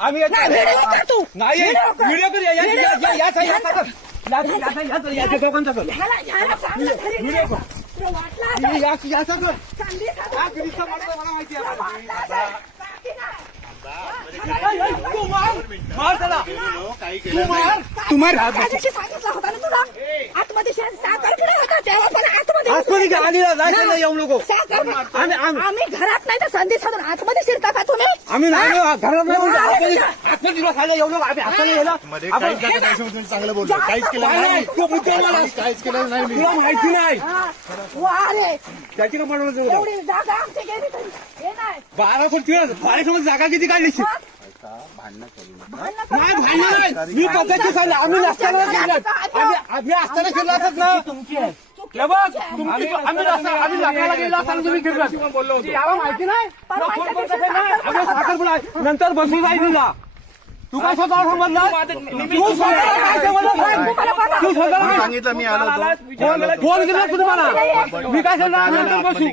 आम्ही नाही व्हिडिओ कर याच्या दोघांचा कर याचा कर मला माहिती आहे आम्ही घरात नाही तर संधी साधून आतमध्ये शिरता का तुम्ही? आम्ही नाही घरात नाही आतमध्ये खायला येऊ नको आम्ही हाताने गेला चांगलं बोलतो काहीच केलं नाही काहीच केलं नाही तुला माहिती नाही वारे त्याची का बनवलं एवढी जागा आमची गेली तरी हे नाही 12 जागा किती काढली भांडणं मी पद्धती सांगितलं आम्ही नसताना आम्ही असताना फिरला असत ना आम्ही लग्नाला गेलो असताना तुम्ही फिरला बोललो होतो याला माहिती नाही साखरपुडा नंतर बसून जाईल तुला तू काय स्वतः समजला तू स्वतः सांगितलं मी आलो फोन केला तुम्हाला मी काय सांगणार नंतर बसू